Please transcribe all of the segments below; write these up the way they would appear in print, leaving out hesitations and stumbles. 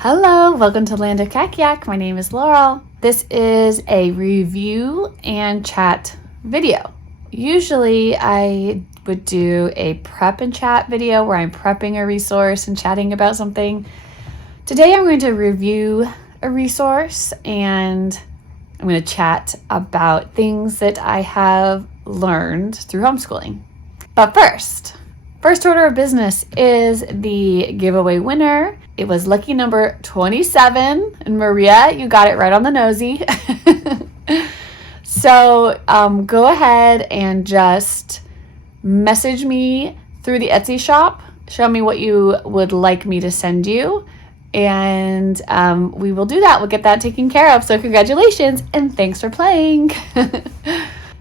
Hello, welcome to Land of Kakiak. My name is Laurel. This is a review and chat video. Usually I would do a prep and chat video where I'm prepping a resource and chatting about something. Today I'm going to review a resource and I'm going to chat about things that I have learned through homeschooling. But first order of business is the giveaway winner. It was lucky number 27, and Maria, you got it right on the nosy. So go ahead and just message me through the Etsy shop. Show me what you would like me to send you, and we will do that. We'll get that taken care of. So congratulations, and thanks for playing.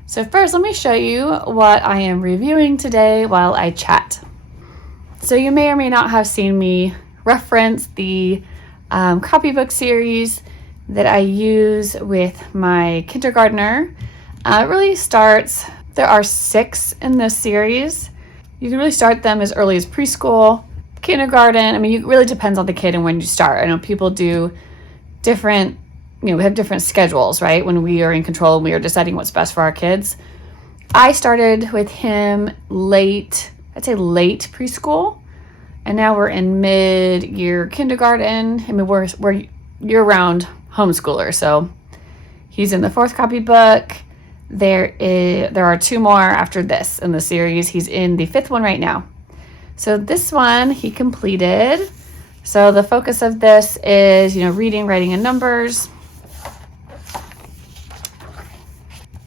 So first, let me show you what I am reviewing today while I chat. So you may or may not have seen me reference the Copybook series that I use with my kindergartner. It really starts, there are 6 in this series. You can really start them as early as preschool, kindergarten. I mean, it really depends on the kid and when you start. I know people do different, we have different schedules, right? When we are in control and we are deciding what's best for our kids. I started with him late preschool. And now we're in mid-year kindergarten. I mean, we're year-round homeschoolers. So he's in the 4th copybook. There are 2 more after this in the series. He's in the 5th one right now. So this one he completed. So the focus of this is, reading, writing, and numbers.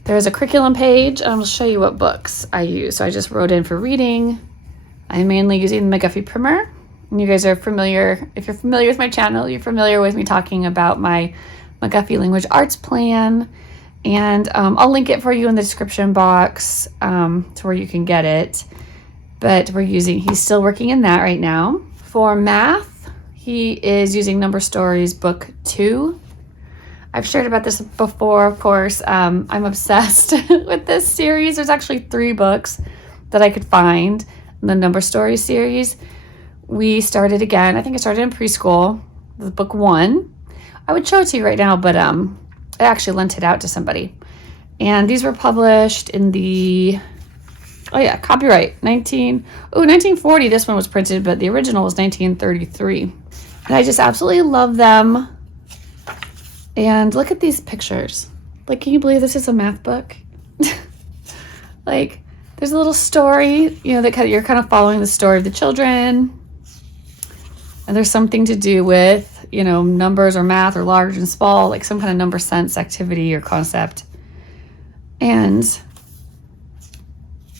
There's a curriculum page, and I'll show you what books I use. So I just wrote in for reading. I'm mainly using the McGuffey Primer. And you guys are familiar, if you're familiar with my channel, you're familiar with me talking about my McGuffey Language Arts plan. And I'll link it for you in the description box to where you can get it. But he's still working in that right now. For math, he is using Number Stories Book 2. I've shared about this before, of course. I'm obsessed with this series. There's actually 3 books that I could find. The Number Stories series. We started again. I think I started in preschool with book 1. I would show it to you right now, but I actually lent it out to somebody. And these were published in the copyright 1940. This one was printed, but the original was 1933. And I just absolutely love them. And look at these pictures. Like, can you believe this is a math book? Like, there's a little story, that you're kind of following the story of the children. And there's something to do with, numbers or math or large and small, like some kind of number sense activity or concept. And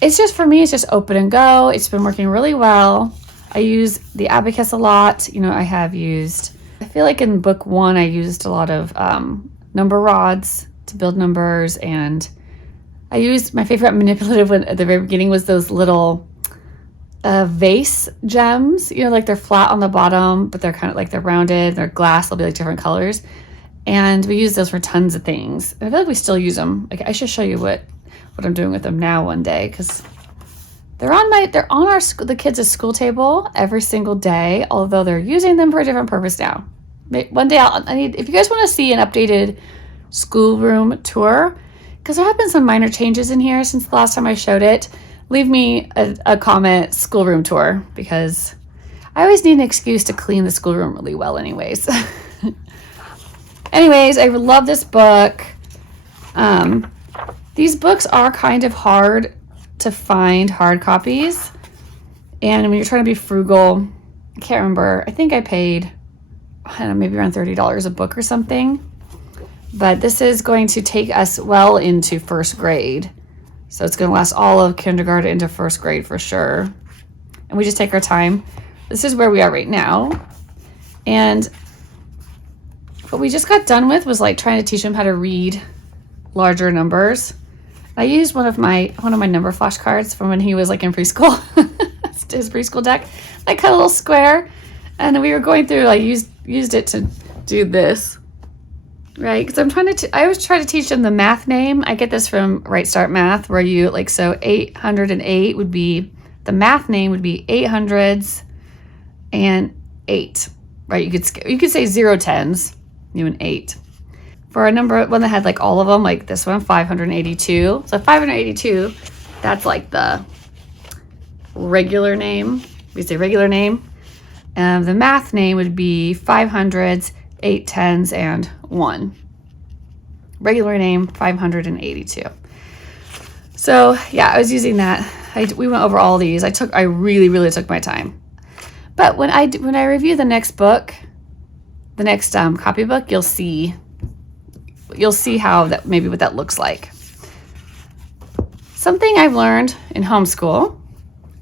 it's just, for me, it's just open and go. It's been working really well. I use the abacus a lot. I feel like in book 1, I used a lot of number rods to build numbers, and I used my favorite manipulative one at the very beginning was those little vase gems, like they're flat on the bottom, but they're kind of like they're rounded, they're glass, they'll be like different colors. And we use those for tons of things. I feel like we still use them. Like, I should show you what I'm doing with them now one day, because they're on the kids' school table every single day, although they're using them for a different purpose now. One day if you guys want to see an updated schoolroom tour, because there have been some minor changes in here since the last time I showed it, leave me a comment, schoolroom tour, because I always need an excuse to clean the schoolroom really well anyways. Anyways, I love this book. These books are kind of hard to find hard copies. And when you're trying to be frugal, I can't remember. I think I paid, maybe around $30 a book or something. But this is going to take us well into 1st grade. So it's going to last all of kindergarten into 1st grade for sure. And we just take our time. This is where we are right now. And what we just got done with was like trying to teach him how to read larger numbers. I used one of my number flashcards from when he was like in preschool. His preschool deck. I cut a little square, and we were going through, I used it to do this. Right, because I always try to teach them the math name. I get this from Right Start Math, where so 808 would be, the math name would be 800s and 8. right? You could say 0 10s, an 8. For a number one that had like all of them, like this one, 582. So 582, that's like the regular name. We say regular name. The math name would be 500s, 8 10s, and 1. Regular name, 582. So yeah, I was using that. We went over all these. I really took my time. But when I review the next book, the next copybook, you'll see how that, maybe what that looks like. Something I've learned in homeschool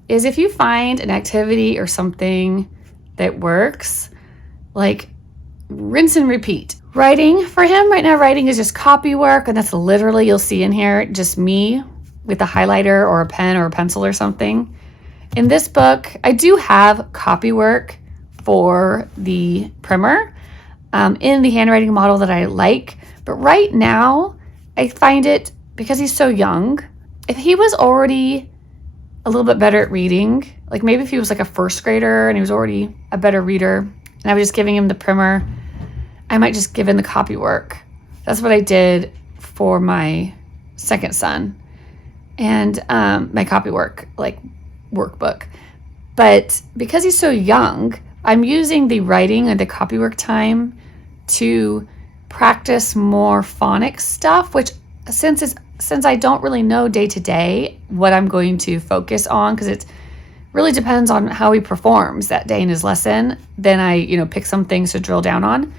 is if you find an activity or something that works, like rinse and repeat. Writing, for him right now, writing is just copy work, and that's literally, you'll see in here, just me with a highlighter or a pen or a pencil or something. In this book, I do have copy work for the primer in the handwriting model that I like, but right now I find it, because he's so young, if he was already a little bit better at reading, like maybe if he was like a first grader and he was already a better reader and I was just giving him the primer, I might just give him the copy work. That's what I did for my second son and my copy work, like workbook. But because he's so young, I'm using the writing and the copy work time to practice more phonics stuff, which since I don't really know day to day what I'm going to focus on, because it really depends on how he performs that day in his lesson, then I pick some things to drill down on.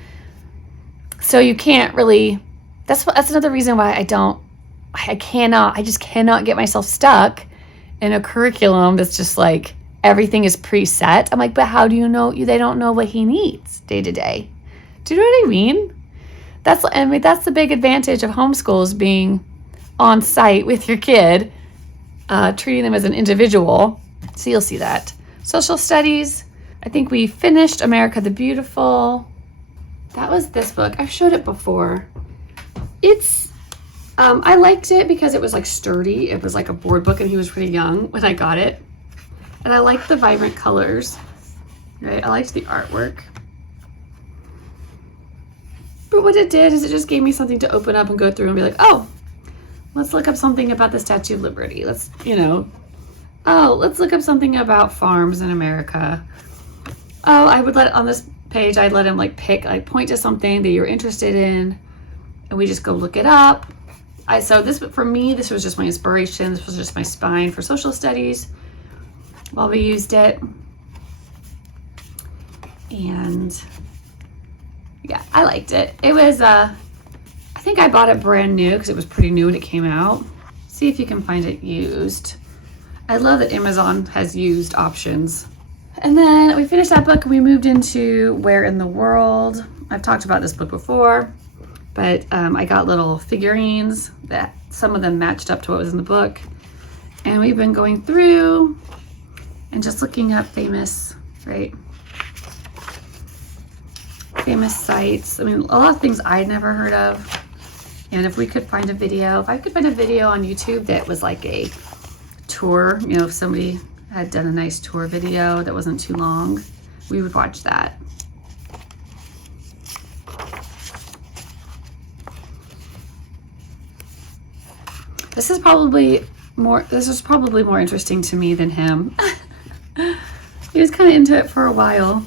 So you can't really, that's another reason why I just cannot get myself stuck in a curriculum that's just like everything is preset. I'm like, but how do you know they don't know what he needs day to day? Do you know what I mean? That's the big advantage of homeschool, is being on site with your kid, treating them as an individual. So you'll see that. Social studies, I think we finished America the Beautiful. That was this book. I've showed it before. I liked it because it was like sturdy. It was like a board book and he was pretty young when I got it. And I liked the vibrant colors, right? I liked the artwork. But what it did is it just gave me something to open up and go through and be like, oh, let's look up something about the Statue of Liberty. Let's look up something about farms in America. Oh, on this page, I'd let him point to something that you're interested in, and we just go look it up. For me, this was just my inspiration. This was just my spine for social studies while we used it. And yeah, I liked it. It was, I think I bought it brand new because it was pretty new when it came out. See if you can find it used. I love that Amazon has used options. And then we finished that book and we moved into Where in the World. I've talked about this book before, but I got little figurines that some of them matched up to what was in the book. And we've been going through and just looking up famous sites. I mean, a lot of things I'd never heard of. And if I could find a video on YouTube that was like a tour, if somebody had done a nice tour video that wasn't too long, we would watch that. This is probably more interesting to me than him. He was kind of into it for a while.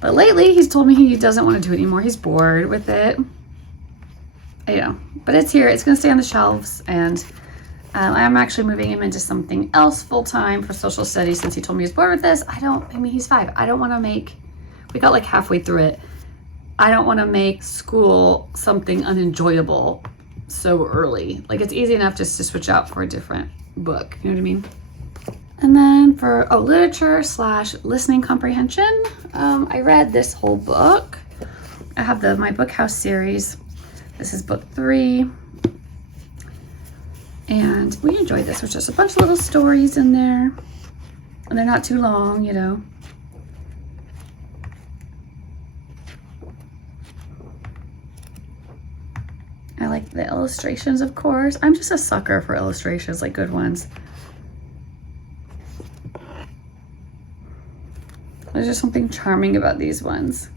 But lately he's told me he doesn't want to do it anymore. He's bored with it. But it's here. It's going to stay on the shelves, and I'm actually moving him into something else full-time for social studies since he told me he was bored with this. He's 5. I don't want to we got like halfway through it. I don't want to make school something unenjoyable so early. Like, it's easy enough just to switch out for a different book. You know what I mean? And then for literature / listening comprehension, I read this whole book. I have my Book House series. This is book 3. And we enjoyed this. There's just a bunch of little stories in there. And they're not too long, I like the illustrations, of course. I'm just a sucker for illustrations, like good ones. There's just something charming about these ones.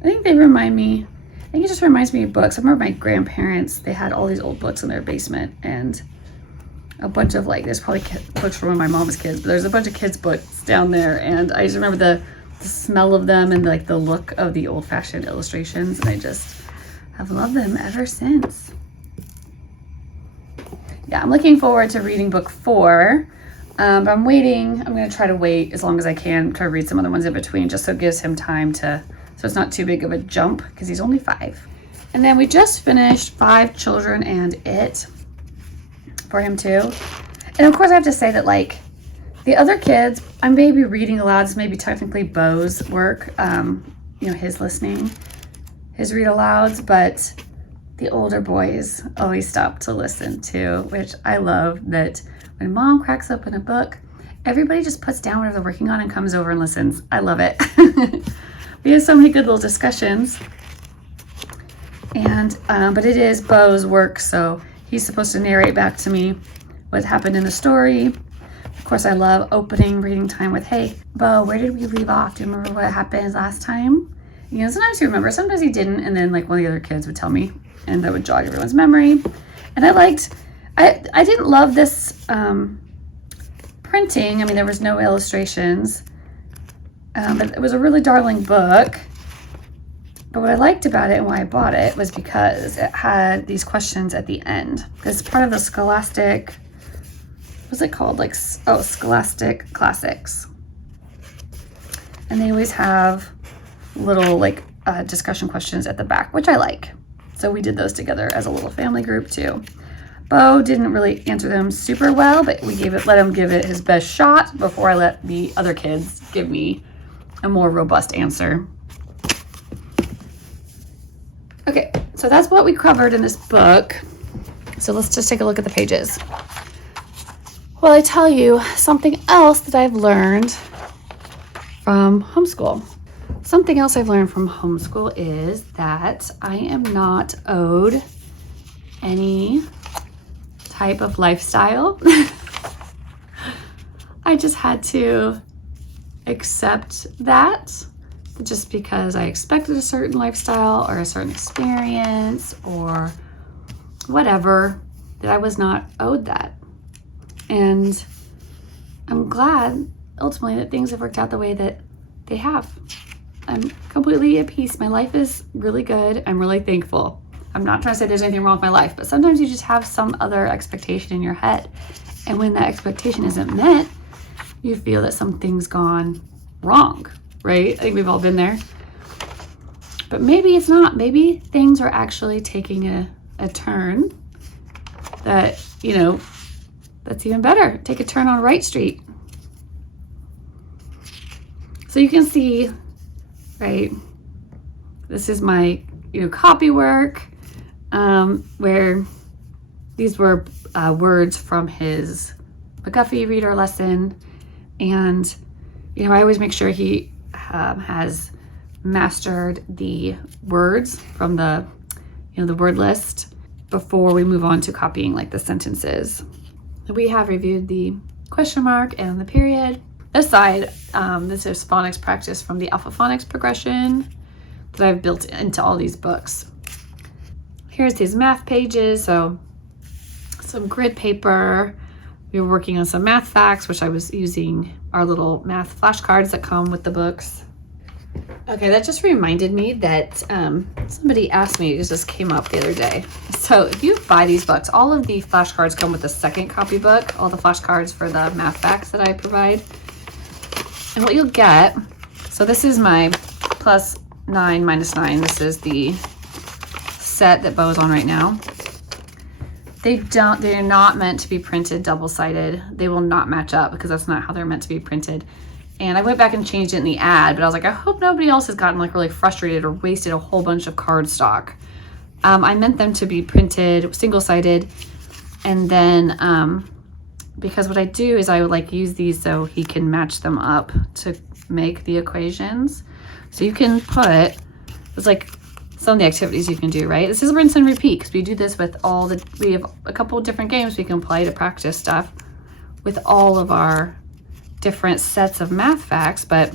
I think they remind me, I think it just reminds me of books. I remember my grandparents, they had all these old books in their basement, and a bunch of there's probably books from when my mom was kids, but there's a bunch of kids books down there, and I just remember the smell of them and the look of the old-fashioned illustrations, and I just have loved them ever since. Yeah, I'm looking forward to reading book 4, but I'm going to try to wait as long as I can, try to read some other ones in between, just so it gives him time so it's not too big of a jump, because he's only 5. And then we just finished 5 Children and It for him too. And of course I have to say that the other kids, I may be reading aloud. This may be technically Bo's work, his listening, his read alouds, but the older boys always stop to listen to, which I love that when mom cracks open a book, everybody just puts down whatever they're working on and comes over and listens. I love it. We have so many good little discussions. And, but it is Bo's work, so he's supposed to narrate back to me what happened in the story. Of course, I love opening reading time with, hey, Bo, where did we leave off? Do you remember what happened last time? Sometimes he remembers, sometimes he didn't, and then one of the other kids would tell me, and that would jog everyone's memory. And I didn't love this printing. I mean, there was no illustrations, but it was a really darling book. But what I liked about it and why I bought it was because it had these questions at the end. It's part of the Scholastic, what's it called? Scholastic Classics. And they always have little discussion questions at the back, which I like. So we did those together as a little family group too. Bo didn't really answer them super well, but we let him give it his best shot before I let the other kids give me a more robust answer. Okay, so that's what we covered in this book. So let's just take a look at the pages. Well, I tell you something else that I've learned from homeschool. Something else I've learned from homeschool is that I am not owed any type of lifestyle. I just had to accept that. Just because I expected a certain lifestyle or a certain experience or whatever, that I was not owed that. And I'm glad ultimately that things have worked out the way that they have. I'm completely at peace. My life is really good. I'm really thankful. I'm not trying to say there's anything wrong with my life, but sometimes you just have some other expectation in your head. And when that expectation isn't met, you feel that something's gone wrong. Right? I think we've all been there. But maybe it's not. Maybe things are actually taking a turn that, that's even better. Take a turn on Right Street. So you can see, right, this is my, copy work, where these were words from his McGuffey reader lesson. And, I always make sure he has mastered the words from the word list before we move on to copying the sentences. We have reviewed the question mark and the period. This side, this is phonics practice from the Alpha Phonics progression that I've built into all these books. Here's these math pages, so some grid paper. We were working on some math facts, which I was using our little math flashcards that come with the books. Okay, that just reminded me that somebody asked me, it just came up the other day. So if you buy these books, all of the flashcards come with the second copybook, all the flashcards for the math facts that I provide. And what you'll get, so this is my +9, -9. This is the set that Bo's on right now. They're not meant to be printed double-sided. They will not match up because that's not how they're meant to be printed. And I went back and changed it in the ad, but I was like, I hope nobody else has gotten really frustrated or wasted a whole bunch of cardstock. I meant them to be printed single-sided, and then because what I do is I would use these so he can match them up to make the equations. So you can put, it's some of the activities you can do, right? This is rinse and repeat because we do this with we have a couple of different games we can play to practice stuff with all of our different sets of math facts, but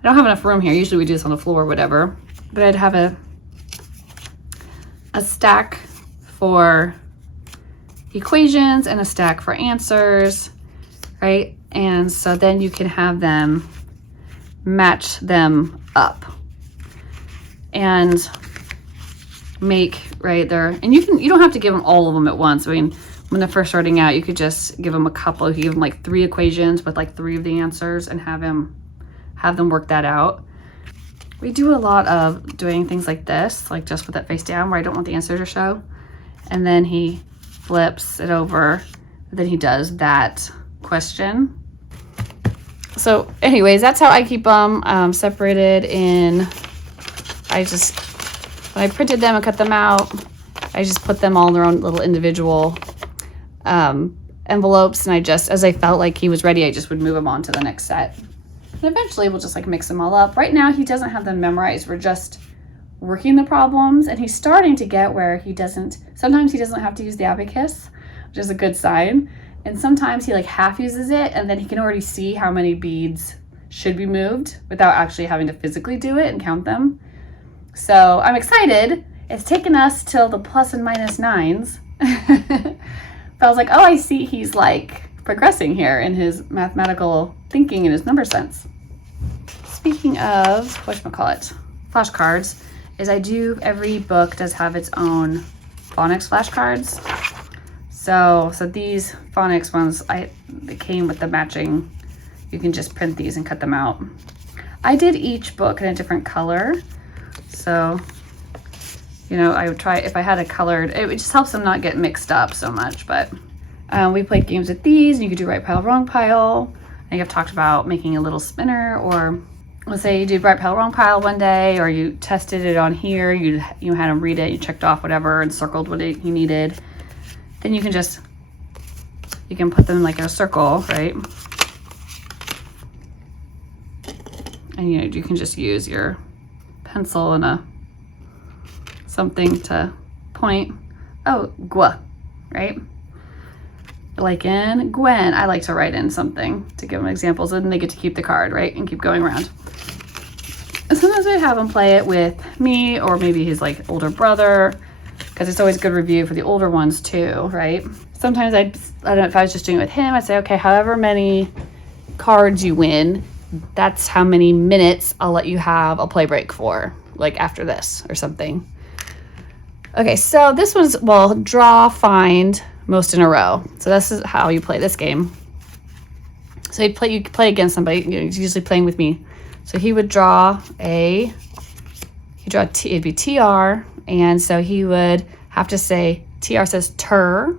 I don't have enough room here. Usually we do this on the floor or whatever, but I'd have a stack for equations and a stack for answers, right? And so then you can have them match them up and make right there. And you don't have to give them all of them at once. I mean, when they're first starting out, you could just give them a couple. You could give them like 3 equations with like 3 of the answers and have them work that out. We do a lot of doing things like this, like just with it face down where I don't want the answer to show. And then he flips it over, then he does that question. So anyways, that's how I keep them separated in, when I printed them and cut them out, I just put them all in their own little individual envelopes, and as I felt like he was ready, I just would move him on to the next set. And eventually we'll just like mix them all up. Right now he doesn't have them memorized. We're just working the problems, and he's starting to get where sometimes he doesn't have to use the abacus, which is a good sign. And sometimes he like half uses it, and then he can already see how many beads should be moved without actually having to physically do it and count them. So I'm excited. It's taken us till the plus and minus 9s. But I was like, oh, I see he's like progressing here in his mathematical thinking and his number sense. Speaking of, whatchamacallit, flashcards, every book does have its own phonics flashcards. So these phonics ones, they came with the matching, you can just print these and cut them out. I did each book in a different color. So, I would try, if I had a colored, it just helps them not get mixed up so much. But we played games with these, and you could do right pile, wrong pile. I think I've talked about making a little spinner, or let's say you did right pile, wrong pile one day, or you tested it on here, you had him read it, you checked off whatever and circled what he needed. Then you can put them like in a circle, right? And you can just use your pencil and something to point. Oh, Gwa, right? Like in Gwen, I like to write in something to give them examples, and they get to keep the card, right? And keep going around. And sometimes I have him play it with me, or maybe his like older brother, because it's always good review for the older ones too, right? Sometimes I don't know, if I was just doing it with him, I'd say, okay, however many cards you win, that's how many minutes I'll let you have a play break for, like after this or something. Okay, so this one's, draw, find, most in a row. So this is how you play this game. So you play against somebody, he's usually playing with me. So he would draw it'd be TR, and so he would have to say, TR says tur,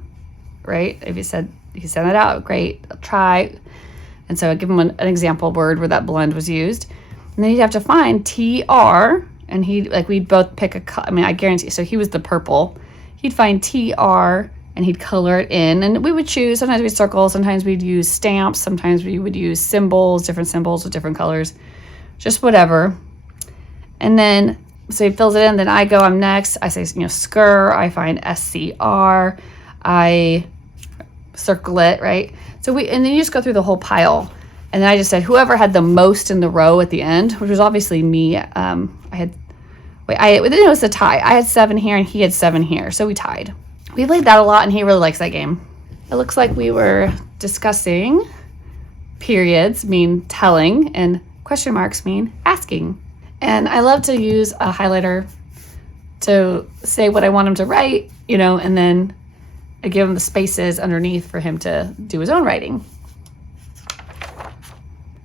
right? If he said that out, great, I'll try. And so I'd give him an example word where that blend was used. And then he'd have to find TR, and we'd both pick I guarantee, so he was the purple. He'd find TR, and he'd color it in, and we would choose, sometimes we'd circle, sometimes we'd use stamps, sometimes we would use different symbols with different colors, just whatever. And then, so he fills it in, then I'm next, I say, SCR, I find SCR, I circle it, right? And then you just go through the whole pile. And then I just said, whoever had the most in the row at the end, which was obviously me, it was a tie. I had 7 here and he had 7 here, so we tied. We played that a lot, and he really likes that game. It looks like we were discussing periods mean telling, and question marks mean asking. And I love to use a highlighter to say what I want him to write, and then I give him the spaces underneath for him to do his own writing.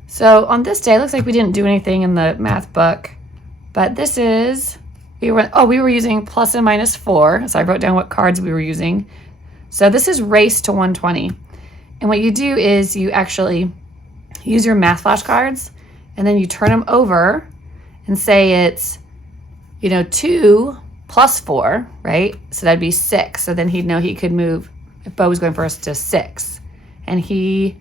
So on this day, it looks like we didn't do anything in the math book, but this is, we were using plus and minus 4. So I wrote down what cards we were using. So this is race to 120. And what you do is you actually use your math flashcards, and then you turn them over and say it's, 2 plus 4, right? So that'd be 6. So then he'd know he could move, if Bo was going first, to 6. And he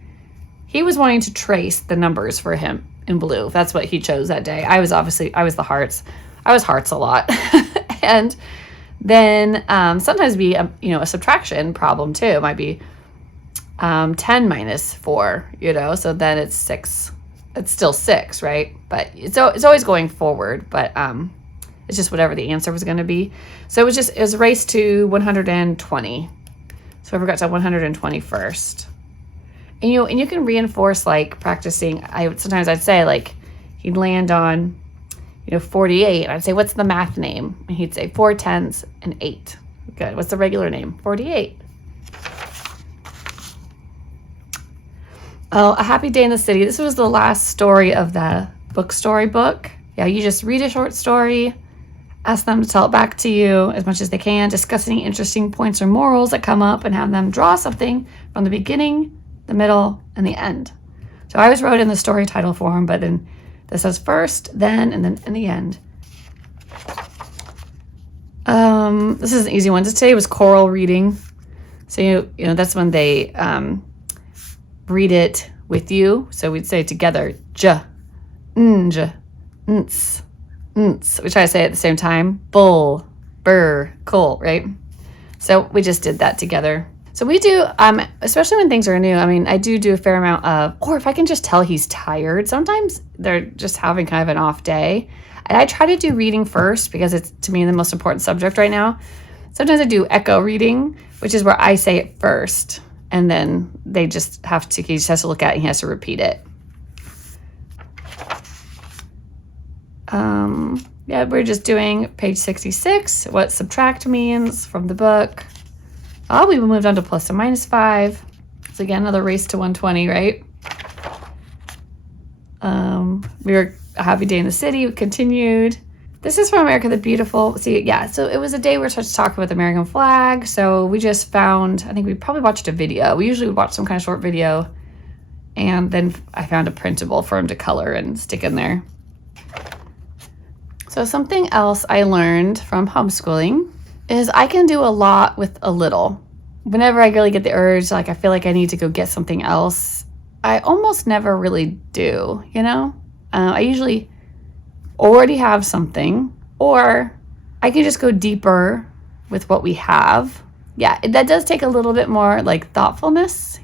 was wanting to trace the numbers for him in blue. That's what he chose that day. I was the hearts. I was hearts a lot. And then sometimes be a subtraction problem too. It might be 10 minus 4, so then it's 6 it's still 6, right? But it's always going forward, but it's just whatever the answer was going to be. So it was a race to 120. So whoever got to 120 first. And you can reinforce like practicing. Sometimes I'd say like he'd land on 48. And I'd say, what's the math name? And he'd say 4 10s and 8. Good. What's the regular name? 48. Oh, A Happy Day in the City. This was the last story of the book storybook. Yeah, you just read a short story, ask them to tell it back to you as much as they can, discuss any interesting points or morals that come up, and have them draw something from the beginning, the middle, and the end. So I always wrote in the story title form, but then this says first, then, and then in the end. This is an easy one. Today was choral reading. So that's when they read it with you. So we'd say together, j, nj, nts, nts. We try to say it at the same time. Bull, burr, coal, right? So we just did that together. So we do, especially when things are new, I do a fair amount of, or if I can just tell he's tired, sometimes they're just having kind of an off day. And I try to do reading first because it's, to me, the most important subject right now. Sometimes I do echo reading, which is where I say it first. And then he just has to look at it and he has to repeat it. Yeah, we're just doing page 66, what subtract means from the book. Oh, we moved on to plus and minus 5. So again, another race to 120, right? We were A Happy Day in the City. We continued. This is from America the Beautiful. See, yeah, so it was a day we were supposed to talk about the American flag. So we just found, I think we probably watched a video. We usually would watch some kind of short video. And then I found a printable for him to color and stick in there. So something else I learned from homeschooling is I can do a lot with a little. Whenever I really get the urge, like I feel like I need to go get something else, I almost never really do, I usually already have something, or I can just go deeper with what we have. Yeah, that does take a little bit more like thoughtfulness,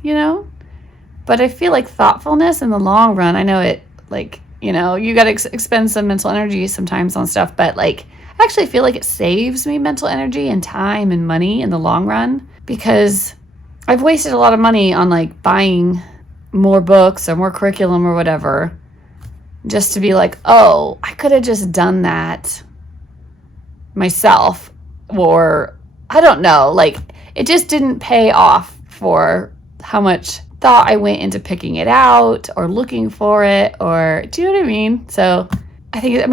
but I feel like thoughtfulness in the long run, I know it like, you got to expend some mental energy sometimes on stuff, but like I actually feel like it saves me mental energy and time and money in the long run, because I've wasted a lot of money on like buying more books or more curriculum or whatever, just to be like, oh, I could have just done that myself, or I don't know, like it just didn't pay off for how much thought I went into picking it out or looking for it, or do you know what I mean? So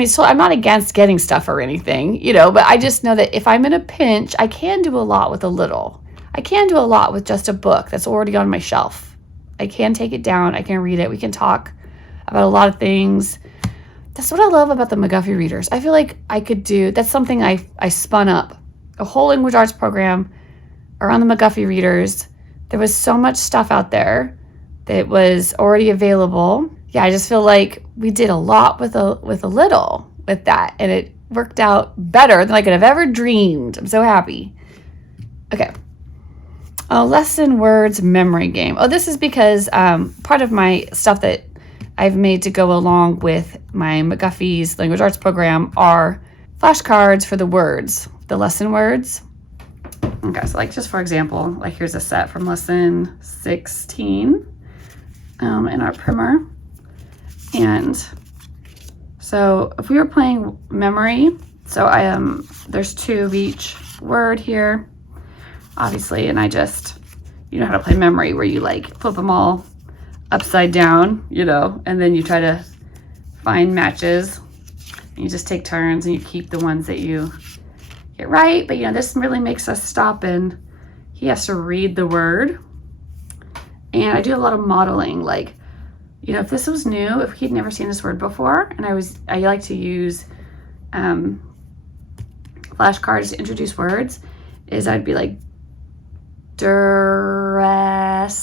so I'm not against getting stuff or anything, but I just know that if I'm in a pinch, I can do a lot with a little. I can do a lot with just a book that's already on my shelf. I can take it down. I can read it. We can talk about a lot of things. That's what I love about the McGuffey readers. I feel like I could do, that's something I spun up, a whole language arts program around the McGuffey readers. There was so much stuff out there that was already available. Yeah, I just feel like we did a lot with a little with that, and it worked out better than I could have ever dreamed. I'm so happy. Okay. Lesson words memory game. Oh, this is because part of my stuff that I've made to go along with my McGuffey's language arts program are flashcards for the words, the lesson words. Okay, so like just for example, like here's a set from lesson 16 in our primer. And so if we were playing memory, so there's 2 of each word here, obviously, and I just, how to play memory, where you like flip them all upside down, and then you try to find matches, and you just take turns and you keep the ones that you get right. But this really makes us stop, and he has to read the word. And I do a lot of modeling, like, if this was new, if he'd never seen this word before, and I like to use flashcards to introduce words, is I'd be like, dress,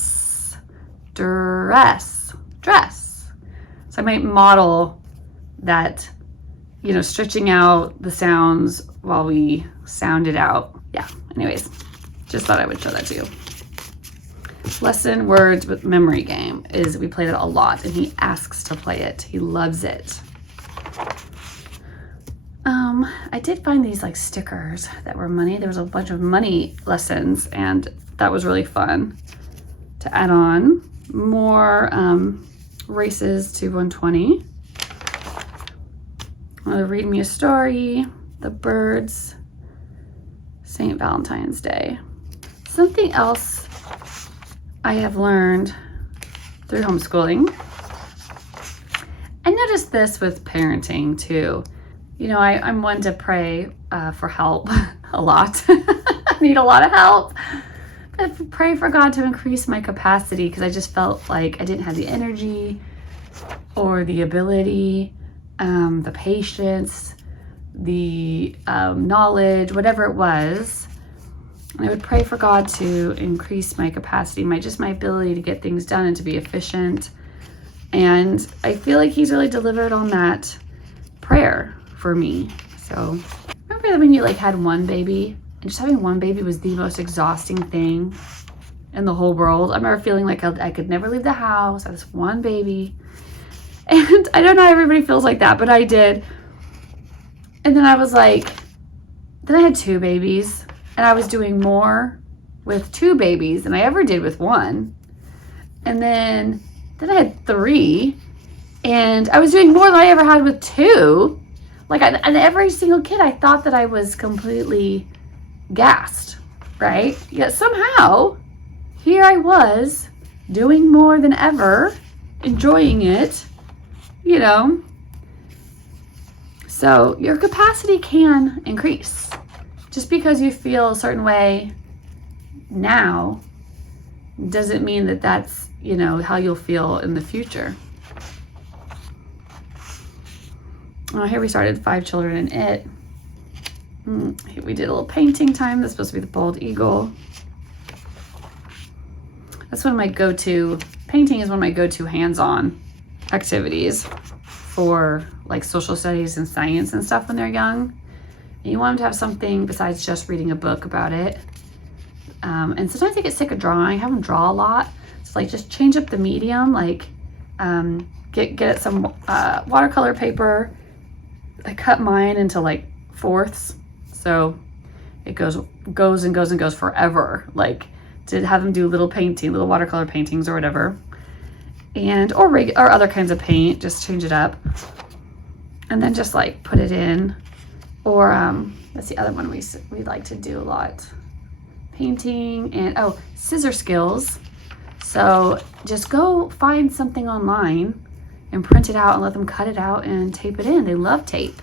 dress, dress. So I might model that, stretching out the sounds while we sound it out. Yeah, anyways, just thought I would show that to you. lesson words with memory game is we played it a lot, and he asks to play it. He loves it. I did find these like stickers that were money. There was a bunch of money lessons, and that was really fun to add on. More races to 120. Read me a story. The birds. St. Valentine's Day. Something else I have learned through homeschooling. I noticed this with parenting too. You know, I'm one to pray for help a lot. I need a lot of help. But pray for God to increase my capacity, because I just felt like I didn't have the energy or the ability, the patience, the knowledge, whatever it was. I would pray for God to increase my capacity, my ability to get things done and to be efficient. And I feel like He's really delivered on that prayer for me. So remember that when you like had one baby, and just having one baby was the most exhausting thing in the whole world. I remember feeling like I could never leave the house. I had this one baby. And I don't know, everybody feels like that, but I did. And then I was like, then I had 2 babies, and I was doing more with 2 babies than I ever did with 1. And then I had 3, and I was doing more than I ever had with 2. Like, and every single kid, I thought that I was completely gassed, right? Yet somehow, here I was doing more than ever, enjoying it, you know. So your capacity can increase. Just because you feel a certain way now doesn't mean that that's, you know, how you'll feel in the future. Oh, here we started 5 children in it. We did a little painting time. That's supposed to be the bald eagle. That's one of my go-to, painting is one of my go-to hands-on activities for like social studies and science and stuff when they're young. And you want them to have something besides just reading a book about it. And sometimes they get sick of drawing. Have them draw a lot. So like just change up the medium, like get some watercolor paper. I cut mine into like 4ths, so it goes and goes and goes forever. Like to have them do little watercolor paintings or whatever, and or other kinds of paint. Just change it up, and then just like put it in. Or that's the other one we like to do a lot. Painting and scissor skills. So just go find something online and print it out and let them cut it out and tape it in. They love tape.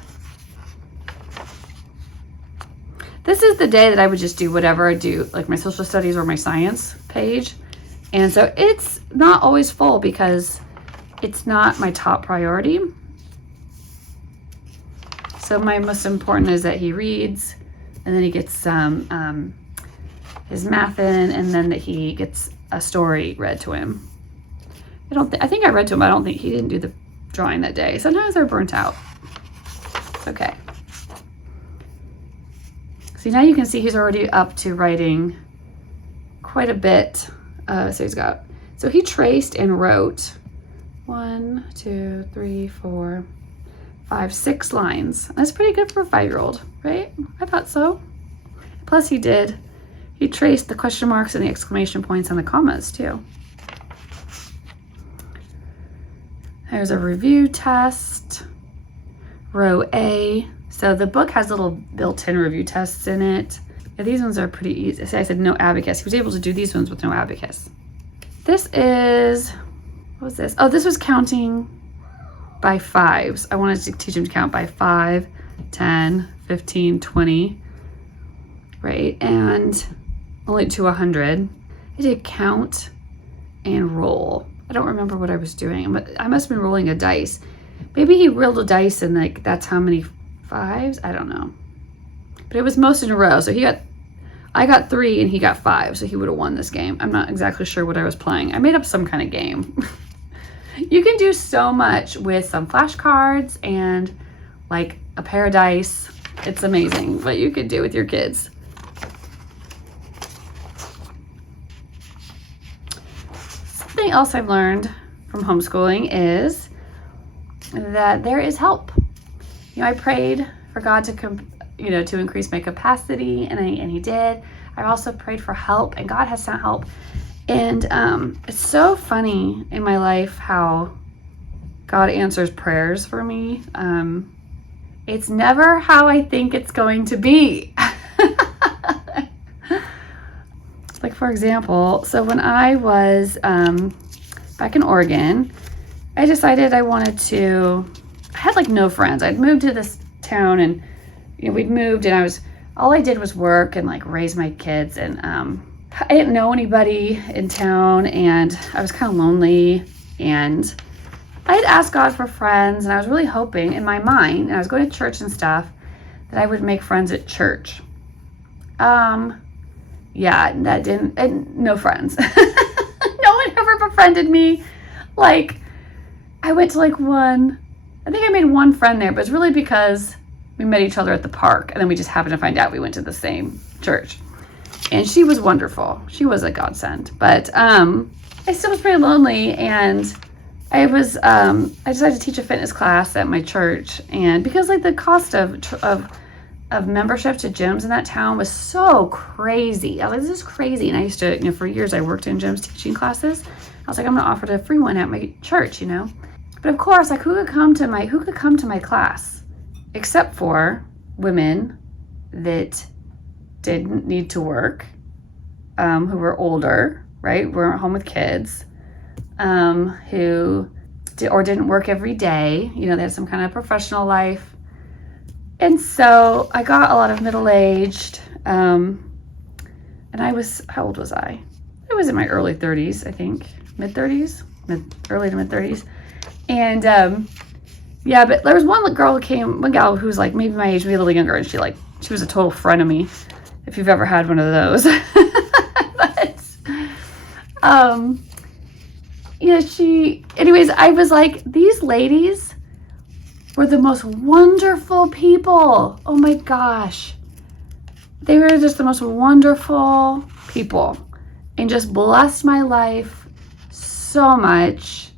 This is the day that I would just do whatever I do, like my social studies or my science page. And so it's not always full because it's not my top priority. So my most important is that he reads, and then he gets his math in, and then that he gets a story read to him. I think I read to him. I don't think he didn't do the drawing that day. Sometimes they're burnt out. It's okay. See, now you can see he's already up to writing quite a bit. So he traced and wrote 1, 2, 3, 4, 5, 6 lines. That's pretty good for a 5-year-old, right? I thought so. Plus he traced the question marks and the exclamation points and the commas too. There's a review test, row A. So the book has little built-in review tests in it. Yeah, these ones are pretty easy. I said no abacus. He was able to do these ones with no abacus. This is, what was this? Oh, this was counting by 5s. I wanted to teach him to count by 5, 10, 15, 20, right? And only to 100. I did count and roll. I don't remember what I was doing, but I must have been rolling a dice. Maybe he rolled a dice and like that's how many 5s. I don't know. But it was most in a row. So I got 3 and he got 5. So he would have won this game. I'm not exactly sure what I was playing. I made up some kind of game. You can do so much with some flashcards and like a pair of dice. It's amazing what you could do with your kids. else I've learned from homeschooling is that there is help. I prayed for God to increase my capacity, and He did. I also prayed for help, and God has sent help. And it's so funny in my life how God answers prayers for me. It's never how I think it's going to be. Like, for example, so when I was back in Oregon, I decided I had like no friends. I'd moved to this town, and we'd moved, and all I did was work and like raise my kids, and I didn't know anybody in town, and I was kind of lonely, and I had asked God for friends, and I was really hoping in my mind, and I was going to church and stuff, that I would make friends at church. Yeah, that didn't, and no friends. No one ever befriended me. Like, I went to I think I made one friend there, but it's really because we met each other at the park, and then we just happened to find out we went to the same church. And she was wonderful. She was a godsend. But I still was pretty lonely, and I decided to teach a fitness class at my church, and because like the cost of membership to gyms in that town was so crazy. I was like, this is crazy. And I used to, for years I worked in gyms teaching classes. I was like, I'm gonna offer a free one at my church, But of course, like who could come to my class except for women that didn't need to work, who were older, right? Weren't home with kids, who didn't work every day. They had some kind of professional life. And so I got a lot of middle-aged, and how old was I? I was in my early 30s, I think, early to mid-30s. And yeah, but there was one gal who was like maybe my age, maybe a little younger, and she was a total friend of me, if you've ever had one of those. But anyways, I was like, these ladies were the most wonderful people. Oh my gosh. They were just the most wonderful people, and just blessed my life so much.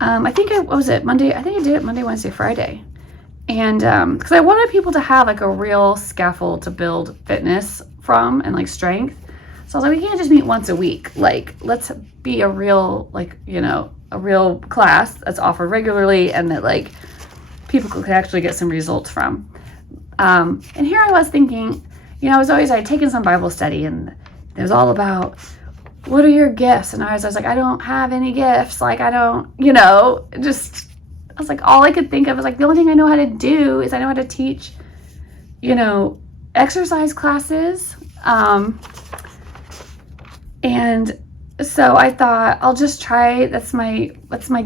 I think what was it, Monday? I think I did it Monday, Wednesday, Friday. And because I wanted people to have like a real scaffold to build fitness from, and like strength. So I was like, we can't just meet once a week. Like, let's be a real, a real class that's offered regularly, and that like people could actually get some results from. And here I was thinking, I had taken some Bible study, and it was all about, what are your gifts? And I was like, I don't have any gifts. Like, I don't, I was like, all I could think of was like, the only thing I know how to do is I know how to teach, exercise classes. And so I thought, I'll just try, that's my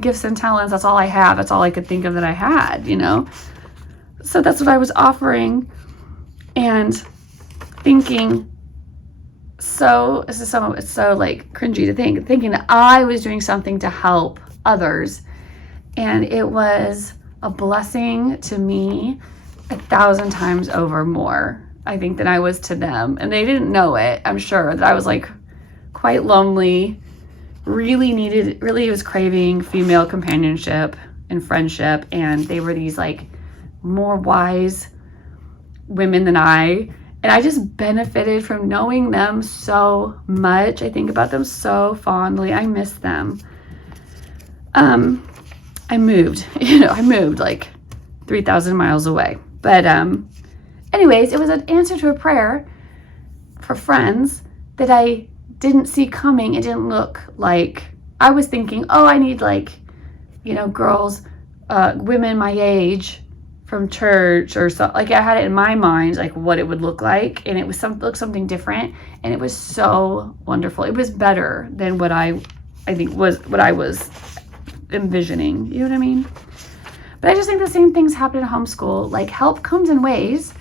gifts and talents. That's all I have. That's all I could think of that I had, So that's what I was offering, and thinking, it's so like cringy to thinking that I was doing something to help others. And it was a blessing to me 1,000 times over more, I think, than I was to them. And they didn't know it, I'm sure, that I was like quite lonely, really was craving female companionship and friendship. And they were these like more wise women than I. And I just benefited from knowing them so much. I think about them so fondly. I miss them. I moved like 3,000 miles away. But anyways, it was an answer to a prayer for friends that I didn't see coming. It didn't look like, I was thinking, oh, I need girls, women my age from church or so. Like, I had it in my mind, like what it would look like. And it was something different. And it was so wonderful. It was better than what I think was what I was envisioning. You know what I mean? But I just think the same things happen in homeschool. Like, help comes in ways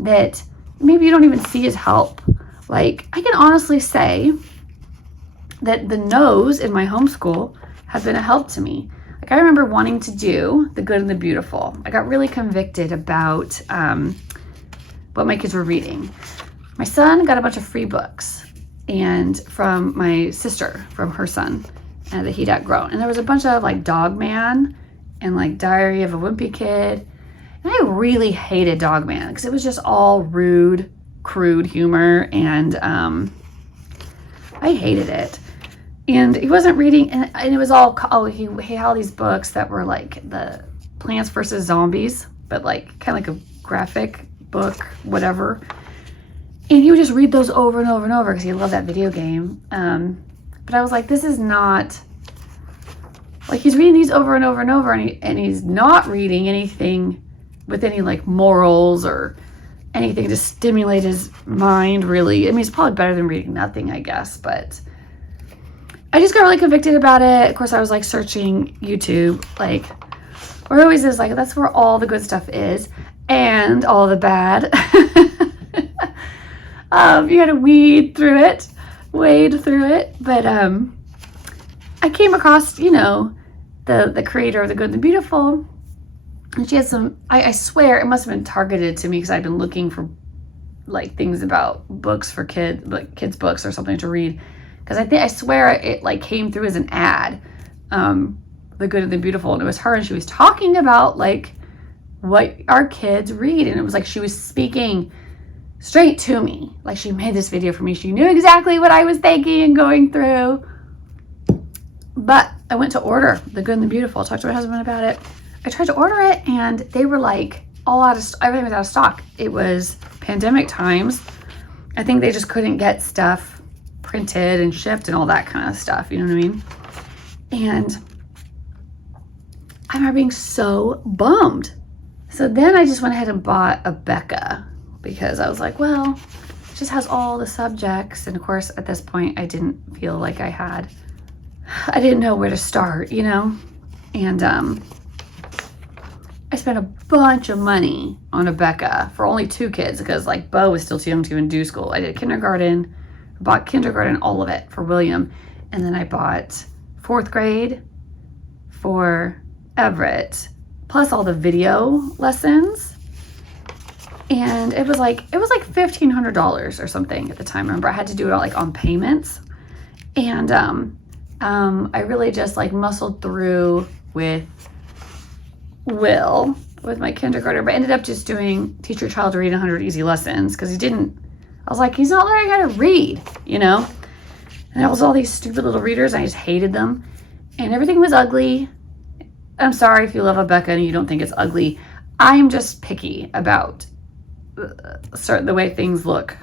that maybe you don't even see as help. Like, I can honestly say that the no's in my homeschool have been a help to me. Like, I remember wanting to do the good and the beautiful. I got really convicted about what my kids were reading. My son got a bunch of free books, and from my sister, from her son. that he'd outgrown. And there was a bunch of like Dog Man and like Diary of a Wimpy Kid. And I really hated Dog Man because it was just all rude, crude humor, and I hated it. And he wasn't reading, and it was all, he had all these books that were like the Plants vs. Zombies, but like kind of like a graphic book, whatever. And he would just read those over and over and over because he loved that video game. But I was like, this is not, like, he's reading these over and over and over, and he's not reading anything with any like morals or anything to stimulate his mind, really. I mean, it's probably better than reading nothing, I guess, but I just got really convicted about it. Of course, I was like searching YouTube, like, where it always is, like, that's where all the good stuff is, and all the bad. You gotta wade through it, but I came across, you know, the creator of The Good and the Beautiful, and she had some, I swear it must have been targeted to me because I've been looking for like things about books for kids, like kids books or something to read, because I swear it like came through as an ad, The Good and the Beautiful, and it was her, and she was talking about like what our kids read, and it was like she was speaking straight to me, like she made this video for me. She knew exactly what I was thinking and going through. But I went to order The Good and the Beautiful, talked to my husband about it. I tried to order it, and they were like all out of, everything was out of stock. It was pandemic times. I think they just couldn't get stuff printed and shipped and all that kind of stuff, you know what I mean? And I remember being so bummed. So then I just went ahead and bought a Becca, because I was like, well, it just has all the subjects. And of course, at this point, I didn't feel like I didn't know where to start, you know? And I spent a bunch of money on a Becca for only 2 kids, because like Bo was still too young to even do school. I did kindergarten, bought kindergarten, all of it for William. And then I bought 4th grade for Everett, plus all the video lessons. And it was like $1,500 or something at the time. Remember, I had to do it all like on payments. And I really just like muscled through with Will, with my kindergarten, but I ended up just doing Teach Your Child to Read 100 Easy Lessons, because I was like, he's not learning how to read, you know? And it was all these stupid little readers, and I just hated them. And everything was ugly. I'm sorry if you love a Becca and you don't think it's ugly. I'm just picky about the way things look.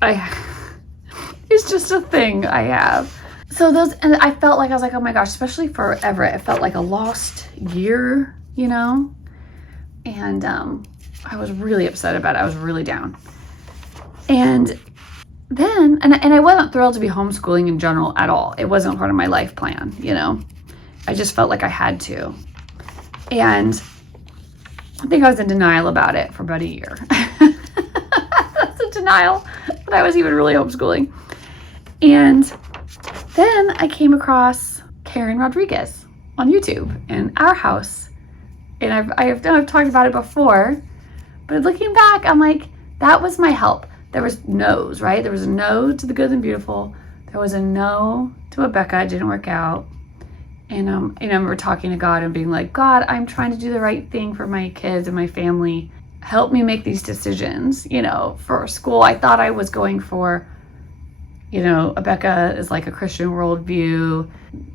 It's just a thing I have. So and I felt like, I was like, oh my gosh, especially for Everett, it felt like a lost year, you know? And I was really upset about it. I was really down. And then, and I wasn't thrilled to be homeschooling in general at all. It wasn't part of my life plan, you know? I just felt like I had to. And I think I was in denial about it for about a year. That's a denial that I was even really homeschooling. And then I came across Karen Rodriguez on YouTube in Our House. And I've talked about it before, but looking back, I'm like, that was my help. There was no's, right? There was a no to The Good and Beautiful. There was a no to a Becca. It didn't work out. And I remember talking to God and being like, God, I'm trying to do the right thing for my kids and my family. Help me make these decisions, you know, for school. I thought I was going for, you know, a Becca is like a Christian worldview.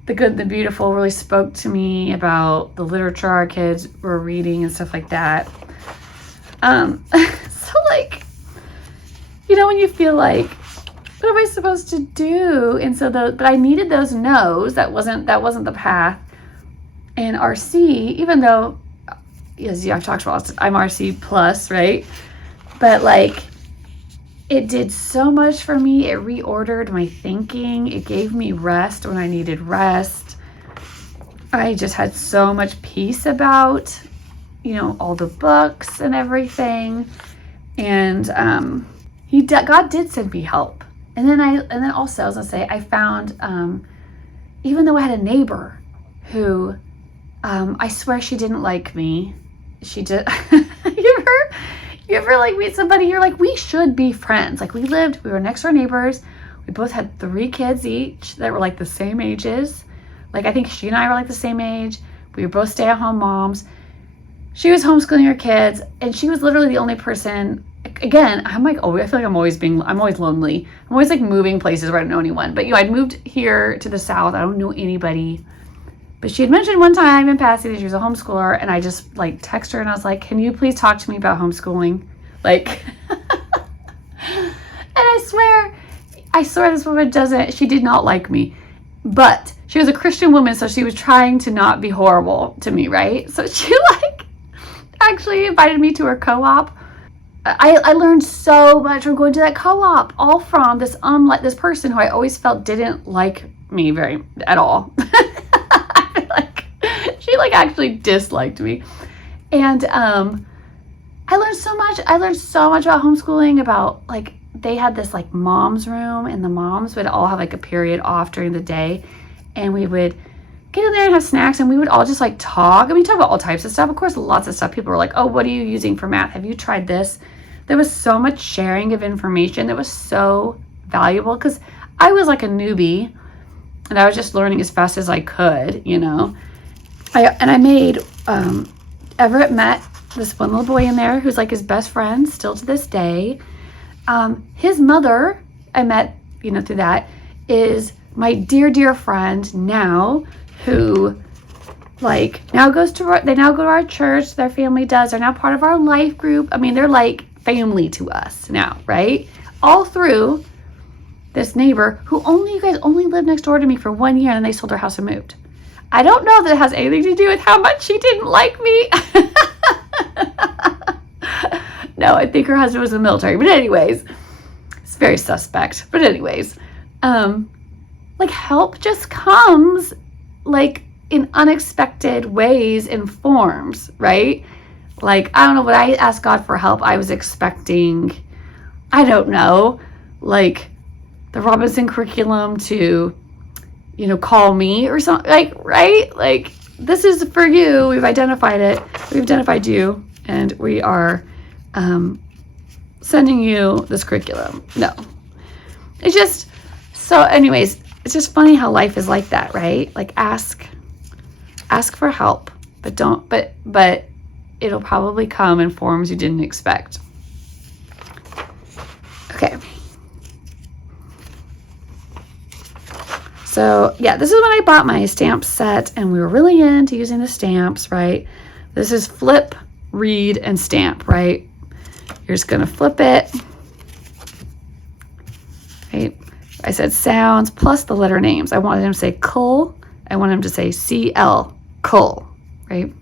The Good and the Beautiful really spoke to me about the literature our kids were reading and stuff like that. So like, you know, when you feel like, what am I supposed to do? And so but I needed those no's. That wasn't the path. And RC, even though, as I've talked about, I'm RC plus, right? But like, it did so much for me. It reordered my thinking. It gave me rest when I needed rest. I just had so much peace about, you know, all the books and everything. And God did send me help. And then also, I was gonna say, I found, even though I had a neighbor who, I swear she didn't like me. She did. You ever like meet somebody, you're like, we should be friends. Like we were next door neighbors. We both had 3 kids each that were like the same ages. Like, I think she and I were like the same age. We were both stay-at-home moms. She was homeschooling her kids, and she was literally the only person. Again, I'm like, oh, I feel like I'm always lonely. I'm always like moving places where I don't know anyone. But, I'd moved here to the South. I don't know anybody. But she had mentioned one time in passing that she was a homeschooler, and I just like texted her and I was like, can you please talk to me about homeschooling? Like, and I swear this woman she did not like me. But she was a Christian woman, so she was trying to not be horrible to me, right? So she like actually invited me to her co-op. I learned so much from going to that co-op, all from this person who I always felt didn't like me at all. I feel like she like actually disliked me. And I learned so much. I learned so much about homeschooling, about like they had this like mom's room, and the moms would all have like a period off during the day, and we would get in there and have snacks, and we would all just like talk. I mean, talk about all types of stuff. Of course, lots of stuff. People were like, oh, what are you using for math? Have you tried this? There was so much sharing of information that was so valuable, because I was like a newbie and I was just learning as fast as I could, I made, Everett met this one little boy in there who's like his best friend still to this day. His mother, I met, through that, is my dear, dear friend now, who like they now go to our church. Their family does. They're now part of our life group. I mean, they're like family to us now, right? All through this neighbor who you guys only lived next door to me for 1 year, and then they sold their house and moved. I don't know if that has anything to do with how much she didn't like me. No, I think her husband was in the military. But anyways, it's very suspect. But anyways, like help just comes like in unexpected ways and forms, right? Like, I don't know, when I asked God for help, I was expecting, I don't know, like the Robinson curriculum to, call me or something, like, right? Like, this is for you. We've identified it. We've identified you, and we are sending you this curriculum. No. It's just, so anyways, it's just funny how life is like that, right? Like, ask for help, but it'll probably come in forms you didn't expect. Okay. So yeah, this is when I bought my stamp set, and we were really into using the stamps, right? This is flip, read, and stamp, right? You're just gonna flip it, right? I said sounds plus the letter names. I wanted him to say cull. I wanted him to say CL, cull, right?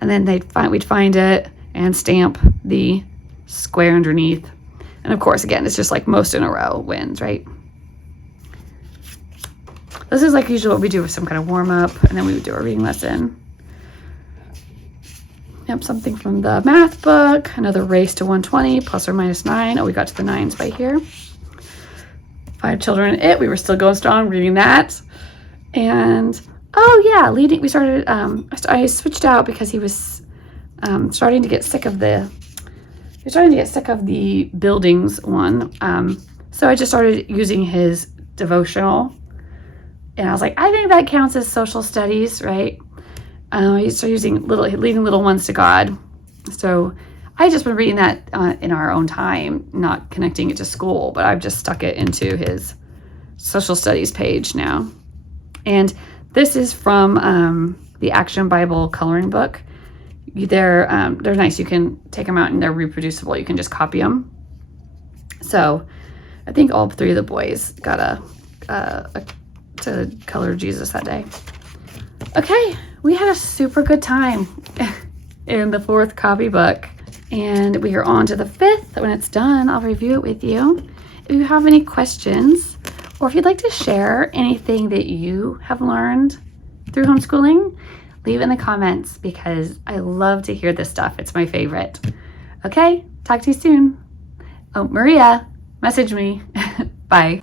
And then we'd find it and stamp the square underneath. And of course, again, it's just like most in a row wins, right? This is like usually what we do with some kind of warm up, and then we would do a reading lesson. Yep, something from the math book, another race to 120, plus or minus 9. Oh, we got to the 9s by here. 5 Children in It, we were still going strong reading that. And oh yeah, we started, I switched out because he was starting to get sick of the buildings one. So I just started using his devotional, and I was like, I think that counts as social studies, right? I started using leading little ones to God. So I just been reading that in our own time, not connecting it to school, but I've just stuck it into his social studies page now. And this is from the Action Bible coloring book. They're nice. You can take them out, and they're reproducible. You can just copy them. So I think all 3 of the boys got to color Jesus that day. Okay, we had a super good time in the 4th copybook, and we are on to the 5th. When it's done, I'll review it with you. If you have any questions, or if you'd like to share anything that you have learned through homeschooling, leave it in the comments, because I love to hear this stuff. It's my favorite. Okay, talk to you soon. Oh, Maria, message me. Bye.